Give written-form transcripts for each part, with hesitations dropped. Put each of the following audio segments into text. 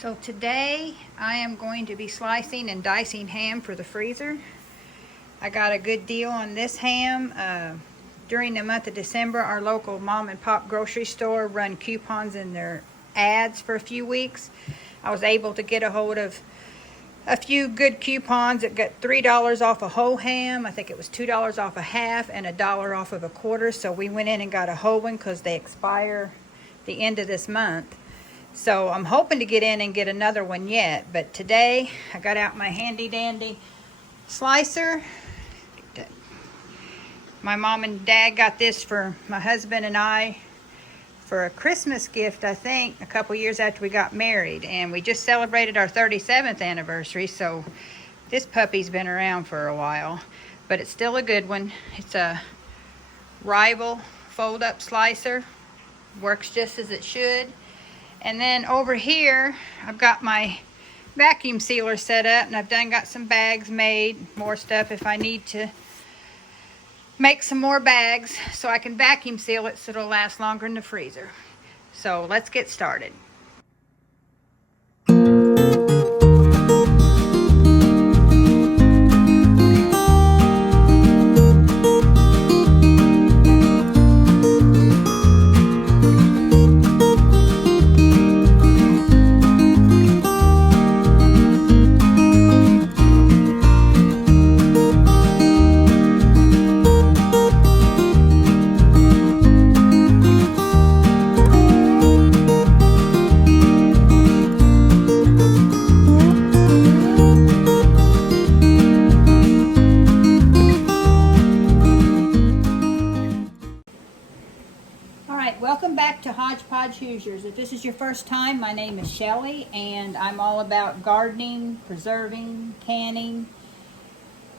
So today I am going to be slicing and dicing ham for the freezer. I got a good deal on this ham. During the month of December, our local mom and pop grocery store run coupons in their ads for a few weeks. I was able to get a hold of a few good coupons that got $3 off a whole ham. I think it was $2 off a half and $1 off of a quarter. So we went in and got a whole one because they expire the end of this month. So I'm hoping to get in and get another one yet, but today I got out my handy dandy slicer. My mom and dad got this for my husband and I for a Christmas gift, I think, a couple years after we got married, and we just celebrated our 37th anniversary, so this puppy's been around for a while, but it's still a good one. It's a Rival fold-up slicer, works just as it should. And then over here, I've got my vacuum sealer set up, and I've got some bags made, more stuff if I need to make some more bags so I can vacuum seal it so it'll last longer in the freezer. So let's get started. Welcome back to Hodgepodge Hoosiers. If this is your first time, my name is Shelly, and I'm all about gardening, preserving, canning,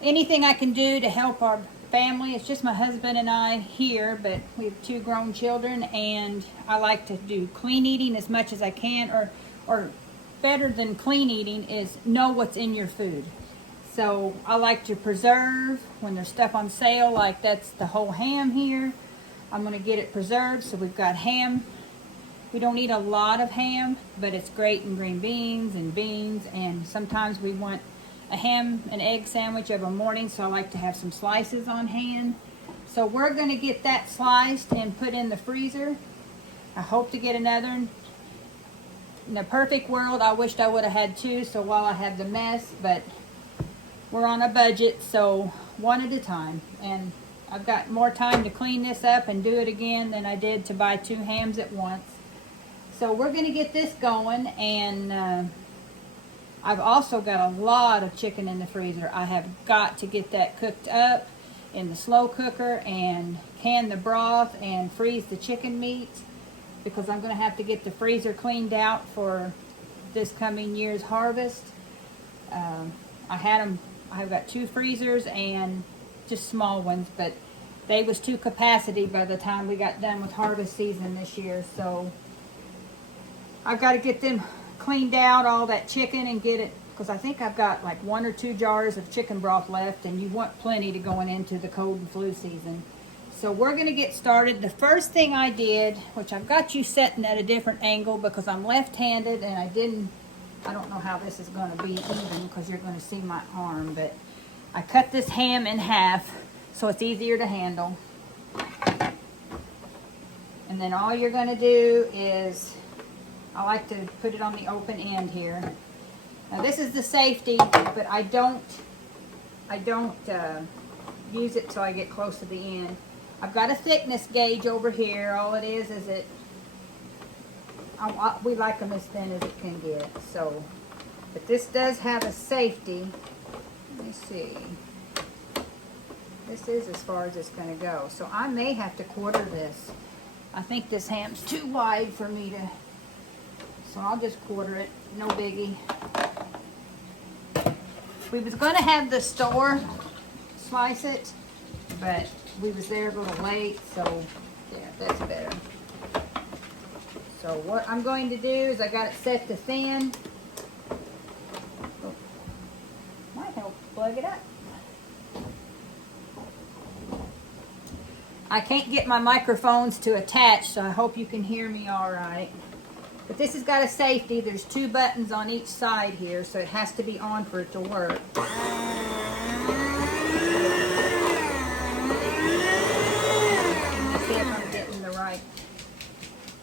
anything I can do to help our family. It's just my husband and I here, but we have 2 grown children, and I like to do clean eating as much as I can, or better than clean eating is know what's in your food. So I like to preserve when there's stuff on sale, like that's the whole ham here. I'm going to get it preserved, so we've got ham. We don't eat a lot of ham, but it's great in green beans, and sometimes we want a ham and egg sandwich of a morning, so I like to have some slices on hand. So we're going to get that sliced and put in the freezer. I hope to get another. In the perfect world, I wished I would have had 2, so while I have the mess, but we're on a budget, so one at a time. And I've got more time to clean this up and do it again than I did to buy 2 hams at once. So we're going to get this going, and I've also got a lot of chicken in the freezer. I have got to get that cooked up in the slow cooker and can the broth and freeze the chicken meat, because I'm going to have to get the freezer cleaned out for this coming year's harvest. I've got 2 freezers and just small ones, but they was to capacity by the time we got done with harvest season this year. So I've got to get them cleaned out, all that chicken, and get it, because I think I've got like 1 or 2 jars of chicken broth left, and you want plenty to going into the cold and flu season. So we're going to get started. The first thing I did, which I've got you setting at a different angle because I'm left-handed, and I don't know how this is going to be even because you're going to see my arm, but I cut this ham in half so it's easier to handle. And then all you're going to do is, I like to put it on the open end here. Now this is the safety, but I don't use it till I get close to the end. I've got a thickness gauge over here. All it is we like them as thin as it can get. So, but this does have a safety. Let me see. This is as far as it's going to go. So I may have to quarter this. I think this ham's too wide for me to, so I'll just quarter it. No biggie. We was going to have the store slice it, but we was there a little late, so yeah, that's better. So what I'm going to do is I got it set to thin. Oh, might help plug it up. I can't get my microphones to attach, so I hope you can hear me all right. But this has got a safety. There's 2 buttons on each side here, so it has to be on for it to work. Let's see if I'm getting the right.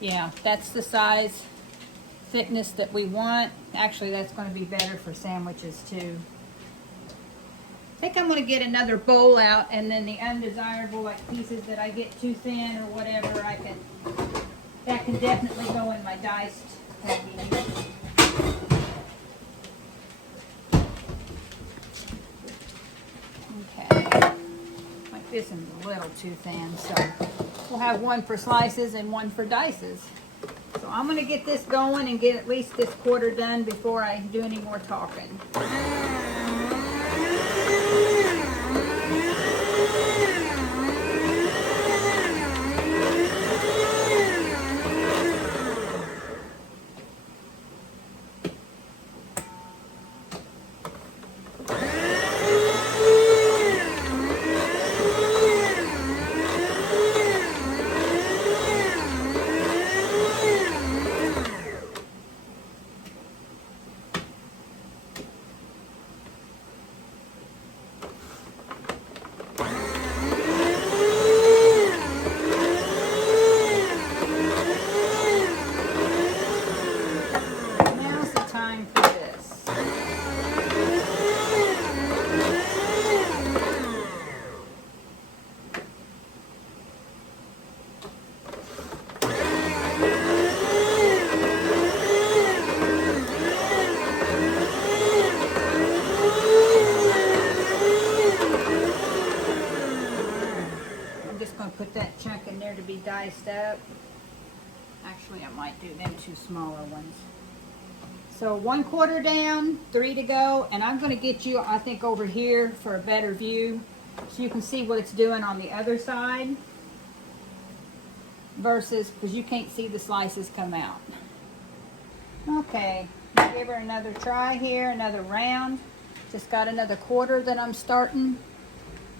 Yeah, that's the size, thickness that we want. Actually, that's going to be better for sandwiches too. I think I'm going to get another bowl out, and then the undesirable like pieces that I get too thin or whatever, that can definitely go in my diced packaging. Okay, like this one's a little too thin, so we'll have one for slices and one for dices. So I'm going to get this going and get at least this quarter done before I do any more talking. Put that chunk in there to be diced up. Actually, I might do them 2 smaller ones. So 1/4 down, 3 to go, and I'm going to get you, I think, over here for a better view so you can see what it's doing on the other side versus, because you can't see the slices come out. Okay, give her another try here, another round. Just got another quarter that I'm starting.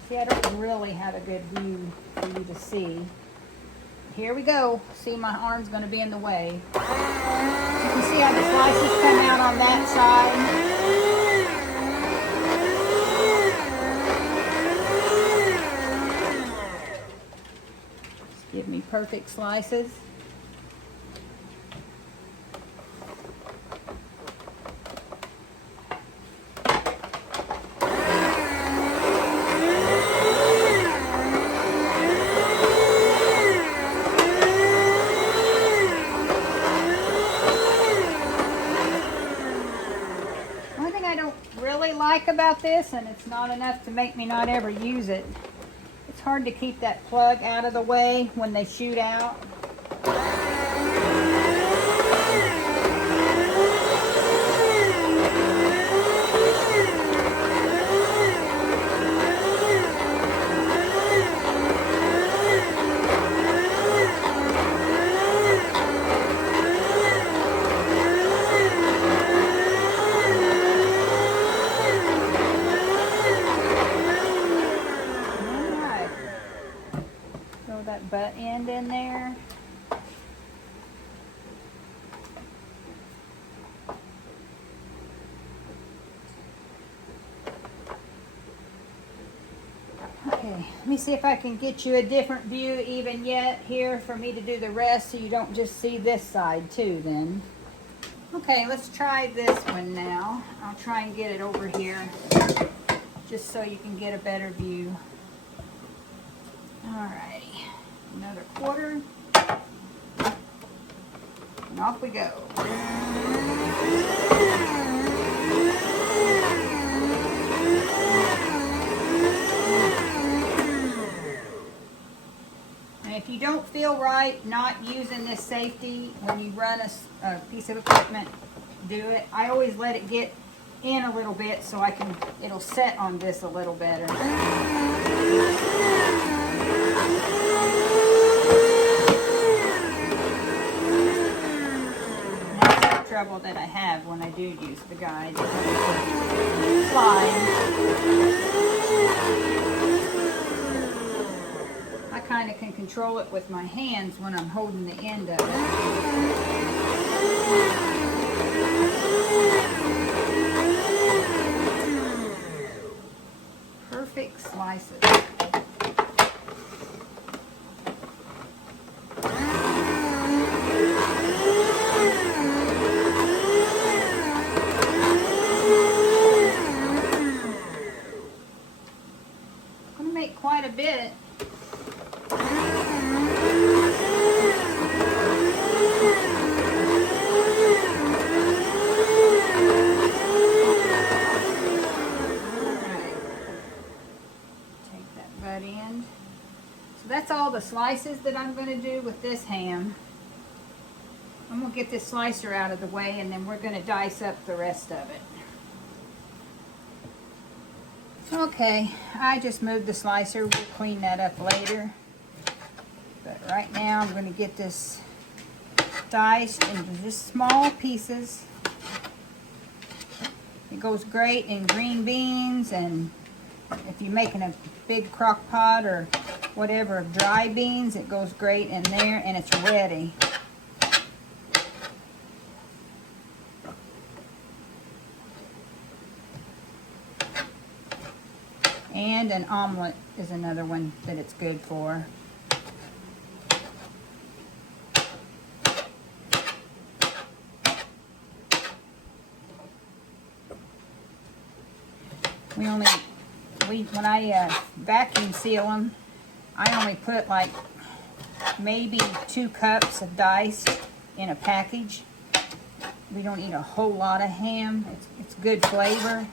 See, I don't really have a good view for you to see. Here we go. See, my arm's going to be in the way. You can see how the slices come out on that side. Just give me perfect slices. Like about this, and it's not enough to make me not ever use it. It's hard to keep that plug out of the way when they shoot out. Butt end in there. Okay, let me see if I can get you a different view even yet here for me to do the rest so you don't just see this side too then. Okay, let's try this one now. I'll try and get it over here just so you can get a better view. Alrighty. Another quarter, and off we go. And if you don't feel right not using this safety when you run a piece of equipment, do it. I always let it get in a little bit so it'll set on this a little better. Trouble that I have when I do use the guide. Slide. I kind of can control it with my hands when I'm holding the end of it. Perfect slices. I'm going to make quite a bit. End. So that's all the slices that I'm going to do with this ham. I'm going to get this slicer out of the way and then we're going to dice up the rest of it. Okay, I just moved the slicer. We'll clean that up later. But right now I'm going to get this diced into just small pieces. It goes great in green beans, and if you're making a big crock pot or whatever of dry beans, it goes great in there, and it's ready. And an omelet is another one that it's good for. When I vacuum seal them, I only put like maybe 2 cups of diced in a package. We don't eat a whole lot of ham. It's good flavor.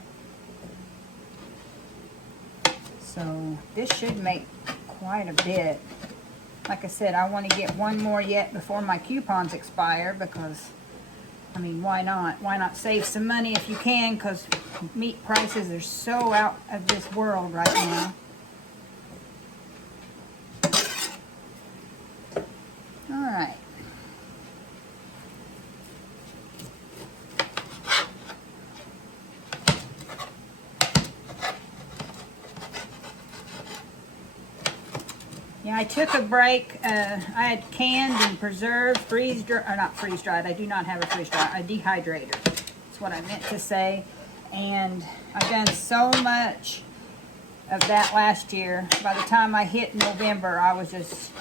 So this should make quite a bit. Like I said, I want to get one more yet before my coupons expire, because I mean, why not? Why not save some money if you can, because meat prices are so out of this world right now. All right. Yeah, I took a break. I had canned and preserved, not freeze dried. I do not have a freeze dried, a dehydrator. That's what I meant to say. And I've done so much of that last year. By the time I hit November, I was just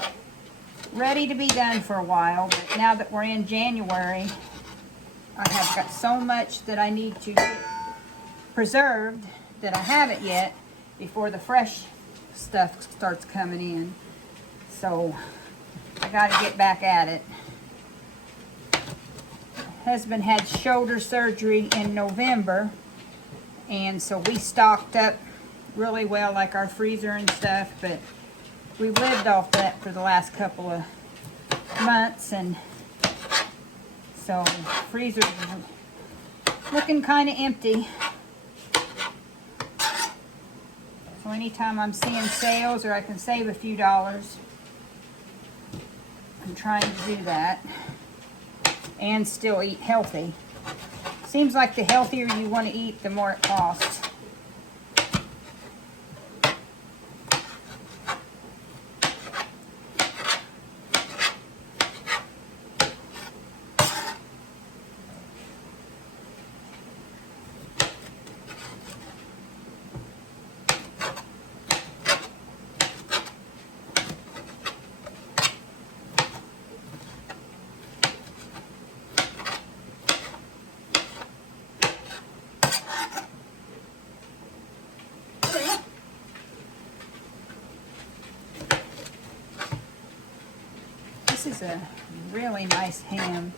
ready to be done for a while. But now that we're in January, I have got so much that I need to get preserved that I haven't yet before the fresh stuff starts coming in. So I got to get back at it. Husband had shoulder surgery in November, and so we stocked up really well, like our freezer and stuff, but we lived off that for the last couple of months, and so freezer's looking kind of empty. So anytime I'm seeing sales or I can save a few dollars, I'm trying to do that and still eat healthy. Seems like the healthier you want to eat, the more it costs. This is a really nice ham.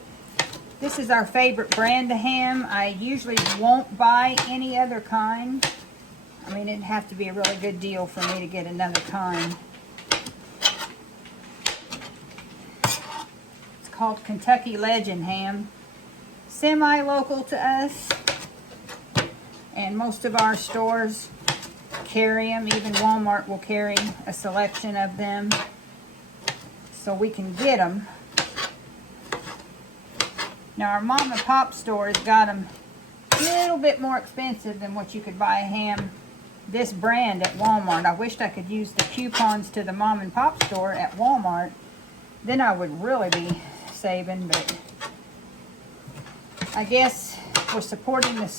This is our favorite brand of ham. I usually won't buy any other kind. I mean, it'd have to be a really good deal for me to get another kind. It's called Kentucky Legend ham. Semi-local to us, and most of our stores carry them. Even Walmart will carry a selection of them, so we can get them. Now our mom and pop store has got them a little bit more expensive than what you could buy a ham this brand at Walmart. I wished I could use the coupons to the mom and pop store at Walmart. Then I would really be saving, but I guess we're supporting the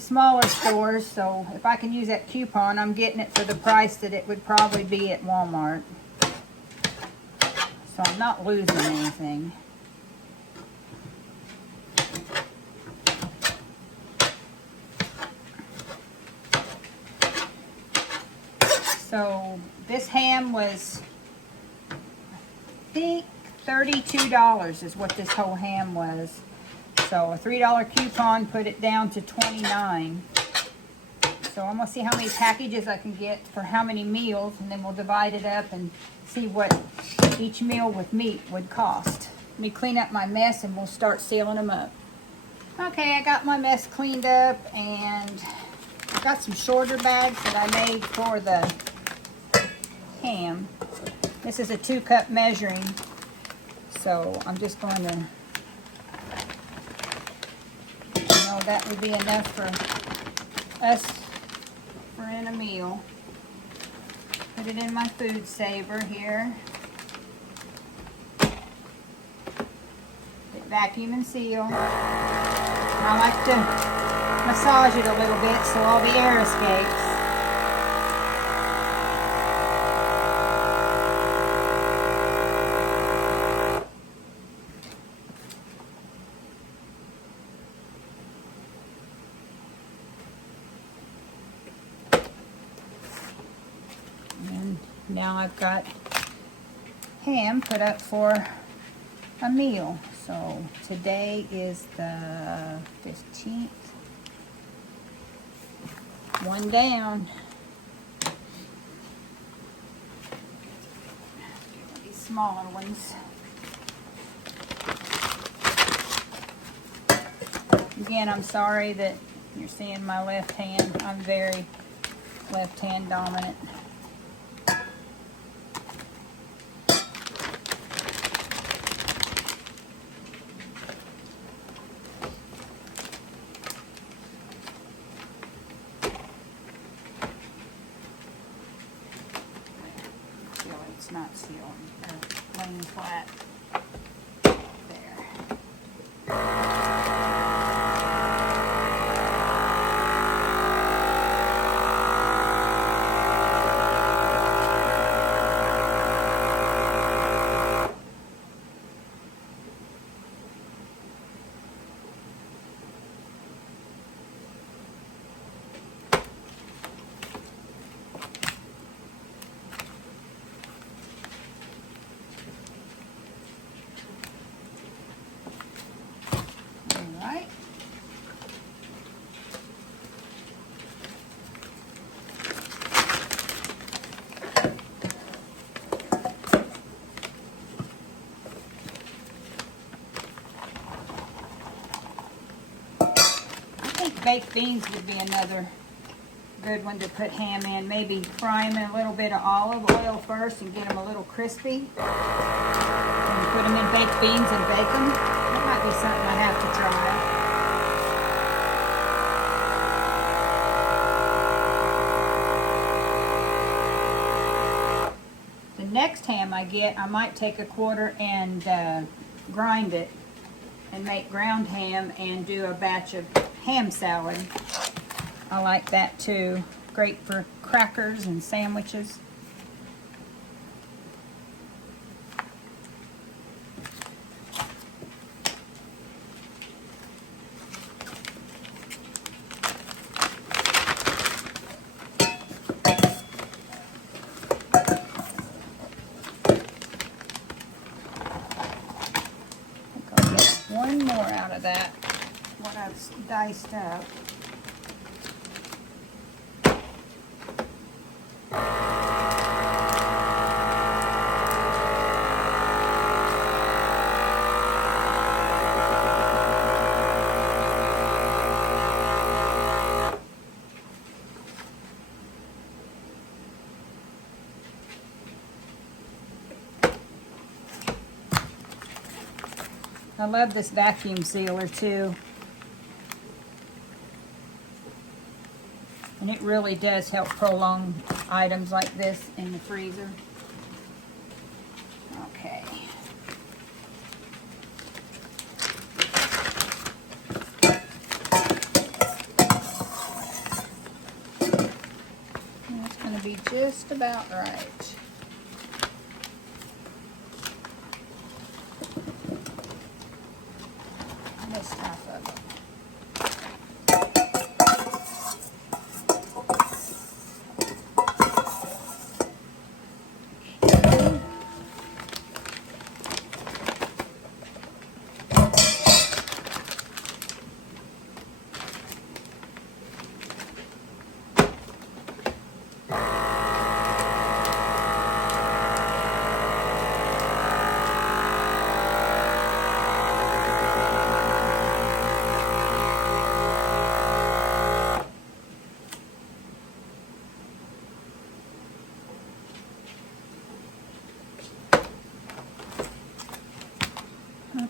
smaller stores, so if I can use that coupon, I'm getting it for the price that it would probably be at Walmart. So I'm not losing anything. So this ham was, I think, $32 is what this whole ham was. So a $3 coupon put it down to $29. So I'm gonna see how many packages I can get for how many meals, and then we'll divide it up and see what each meal with meat would cost. Let me clean up my mess and we'll start sealing them up. Okay, I got my mess cleaned up, and I got some shorter bags that I made for the ham. This is a 2-cup measuring, so I'm just going to, that would be enough for us for in a meal. Put it in my food saver here. Vacuum and seal. And I like to massage it a little bit so all the air escapes. And now I've got ham put up for a meal. So today is the 15th. One down. These smaller ones. Again, I'm sorry that you're seeing my left hand. I'm very left hand dominant. It's not sealed or laying flat. There. Baked beans would be another good one to put ham in. Maybe fry them in a little bit of olive oil first and get them a little crispy. And put them in baked beans and bake them. That might be something I have to try. The next ham I get, I might take a quarter and grind it and make ground ham and do a batch of ham salad. I like that too. Great for crackers and sandwiches. I'll get one more out of that. What I've diced up. I love this vacuum sealer too. And it really does help prolong items like this in the freezer. Okay. That's going to be just about right. This half of it.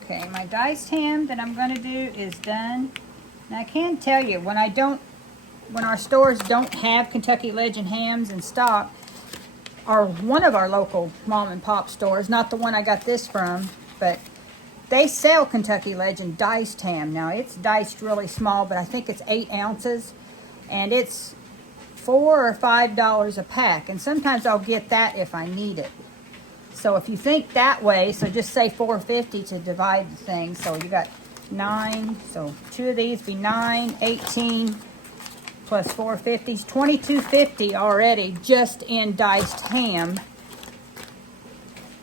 Okay, my diced ham that I'm going to do is done. Now I can tell you, when our stores don't have Kentucky Legend hams in stock, or one of our local mom and pop stores, not the one I got this from, but they sell Kentucky Legend diced ham. Now it's diced really small, but I think it's 8 ounces, and it's $4 or $5 a pack, and sometimes I'll get that if I need it. So if you think that way, so just say $4.50 to divide the thing. So you got 9, so 2 of these be 9, 18 plus $4.50 is $22.50 already just in diced ham.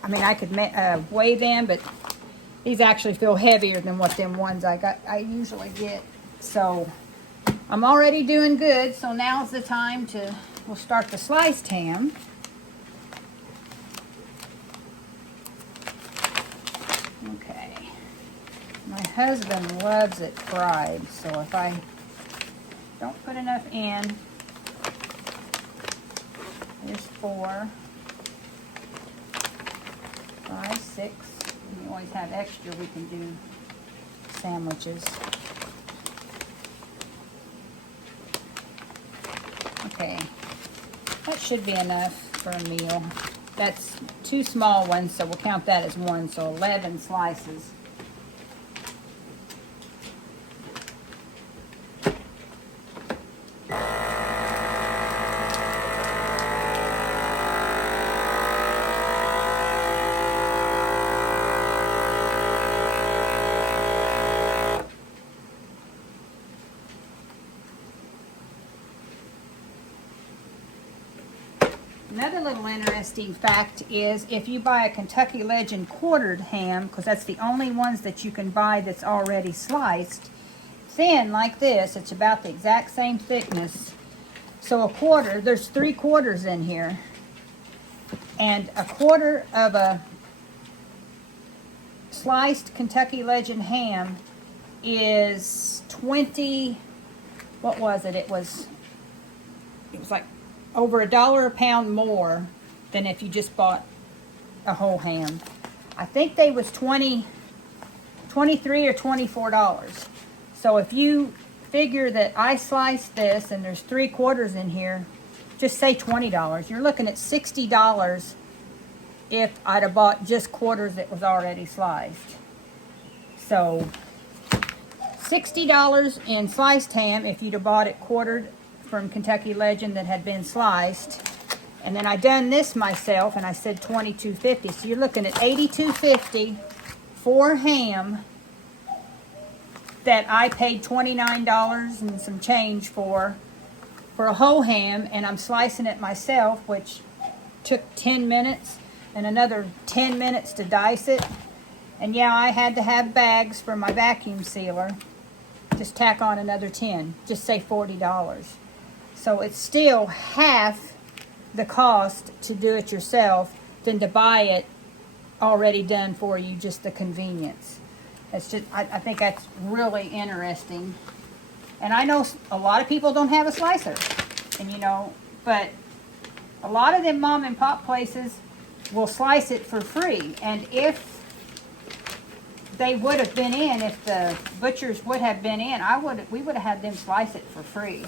I mean, I could weigh them, but these actually feel heavier than what them ones I usually get. So I'm already doing good. So now's the time we'll start the sliced ham. Okay, my husband loves it fried, so if I don't put enough in, there's 4, 5, 6, and you always have extra, we can do sandwiches. Okay, that should be enough for a meal. That's 2 small ones, so we'll count that as 1, so 11 slices. Another little interesting fact is if you buy a Kentucky Legend quartered ham, because that's the only ones that you can buy that's already sliced, thin like this, it's about the exact same thickness. So a quarter, there's 3 quarters in here, and a quarter of a sliced Kentucky Legend ham is 20, what was it? It was like over $1 a pound more than if you just bought a whole ham. I think they was $23 or $24. So if you figure that I sliced this and there's 3 quarters in here, just say $20. You're looking at $60 if I'd have bought just quarters that was already sliced. So $60 in sliced ham if you'd have bought it quartered from Kentucky Legend that had been sliced. And then I done this myself and I said $22.50. So you're looking at $82.50 for ham that I paid $29 and some change for a whole ham, and I'm slicing it myself, which took 10 minutes and another 10 minutes to dice it. And yeah, I had to have bags for my vacuum sealer. Just tack on another 10, just say $40. So it's still half the cost to do it yourself than to buy it already done for you, just the convenience. It's just, I think that's really interesting. And I know a lot of people don't have a slicer, and but a lot of them mom and pop places will slice it for free. And if they would have been in, if the butchers would have been in, we would have had them slice it for free.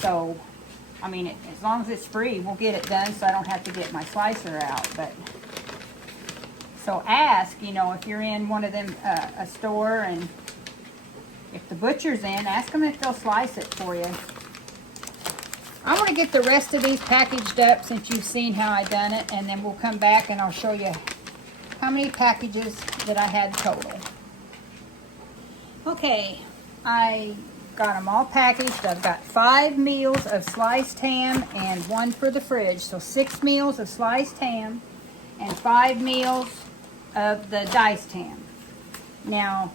So, I mean, as long as it's free, we'll get it done so I don't have to get my slicer out. But so ask, you know, if you're in one of them, a store, and if the butcher's in, ask them if they'll slice it for you. I want to get the rest of these packaged up since you've seen how I done it, and then we'll come back and I'll show you how many packages that I had total. Okay, I got them all packaged. I've got 5 meals of sliced ham and 1 for the fridge. So 6 meals of sliced ham and 5 meals of the diced ham. Now,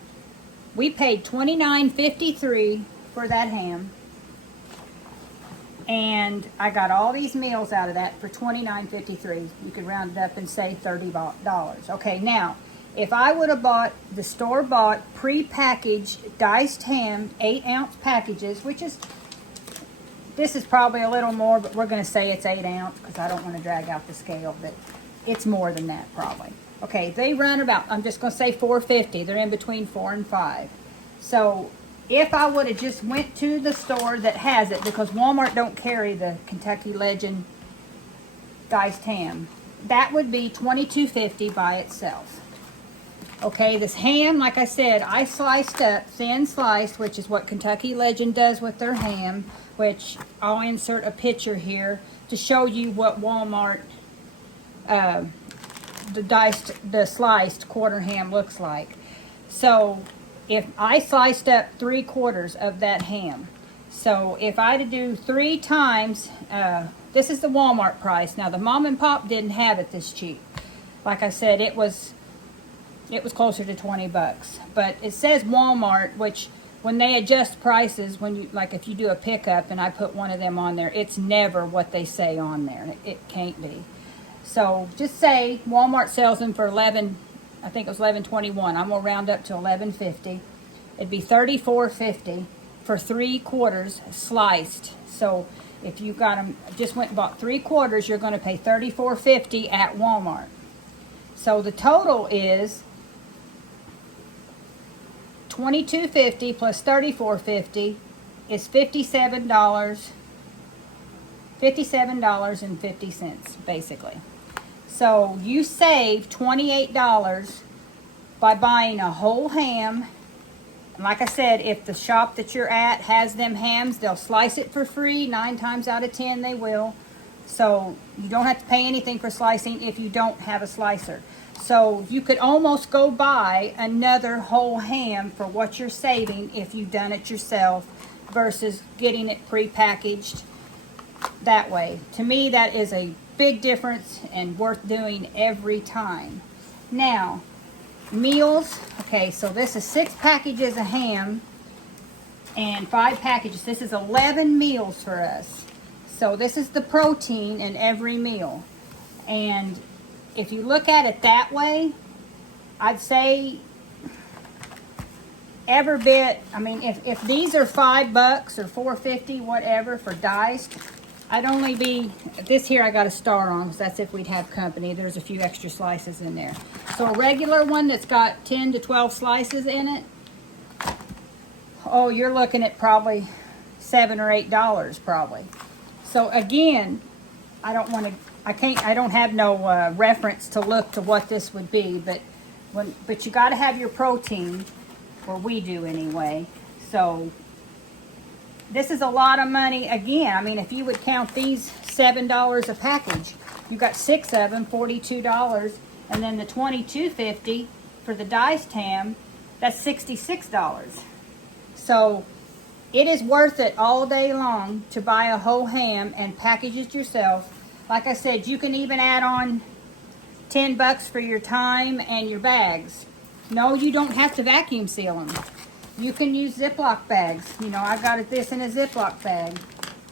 we paid $29.53 for that ham. And I got all these meals out of that for $29.53. You could round it up and say $30. Okay, now, if I would have bought the store-bought pre-packaged diced ham 8-ounce packages, which is, this is probably a little more, but we're going to say it's 8 ounce because I don't want to drag out the scale, but it's more than that probably. Okay, they run about, I'm just going to say $4.50. They're in between $4 and $5. So if I would have just went to the store that has it, because Walmart don't carry the Kentucky Legend diced ham, that would be $22.50 by itself. Okay, this ham, like I said, I sliced up, thin sliced, which is what Kentucky Legend does with their ham, which I'll insert a picture here to show you what Walmart, the sliced quarter ham looks like. So if I sliced up 3/4 of that ham, so if I had to do 3 times, this is the Walmart price. Now the mom and pop didn't have it this cheap. Like I said, it was closer to 20 bucks. But it says Walmart, which when they adjust prices, when you, like if you do a pickup and I put one of them on there, it's never what they say on there. It can't be. So just say Walmart sells them for I think it was $11.21. I'm gonna round up to $11.50. It'd be $34.50 for 3/4 sliced. So if you got them, just went and bought 3/4, you're gonna pay $34.50 at Walmart. So the total is $22.50 plus $34.50 is $57.50 basically. So you save $28 by buying a whole ham. And like I said, if the shop that you're at has them hams, they'll slice it for free. 9 times out of 10 they will. So you don't have to pay anything for slicing if you don't have a slicer. So you could almost go buy another whole ham for what you're saving if you've done it yourself versus getting it pre-packaged that way. To me, that is a big difference and worth doing every time. Now, meals. Okay, so this is 6 packages of ham and 5 packages. This is 11 meals for us. So this is the protein in every meal. And if you look at it that way, I'd say every bit, I mean, if these are $5 or $4.50, whatever, for diced, I'd only be, this here I got a star on, because that's if we'd have company. There's a few extra slices in there. So a regular one that's got 10 to 12 slices in it, oh, you're looking at probably $7 or $8 probably. So again, I don't have no reference to look to what this would be, but you got to have your protein, or we do anyway. So this is a lot of money. Again, I mean, if you would count these $7 a package, you got 6 of them, $42, and then the $22.50 for the diced ham, that's $66. So it is worth it all day long to buy a whole ham and package it yourself. Like I said, you can even add on $10 for your time and your bags. No, you don't have to vacuum seal them. You can use Ziploc bags. You know, I got this in a Ziploc bag.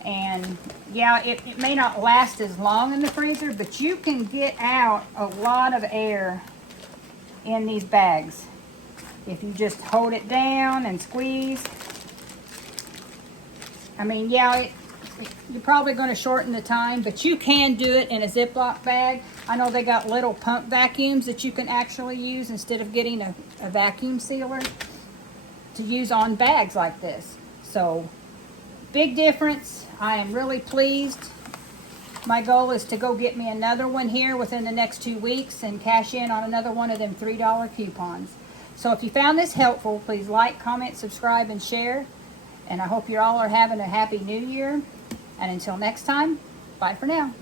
And yeah, it may not last as long in the freezer, but you can get out a lot of air in these bags if you just hold it down and squeeze. I mean, yeah, you're probably going to shorten the time, but you can do it in a Ziploc bag. I know they got little pump vacuums that you can actually use instead of getting a vacuum sealer to use on bags like this. So big difference. I am really pleased. My goal is to go get me another one here within the next 2 weeks and cash in on another one of them $3 coupons. So if you found this helpful, please like, comment, subscribe, and share. And I hope you all are having a happy new year. And until next time, bye for now.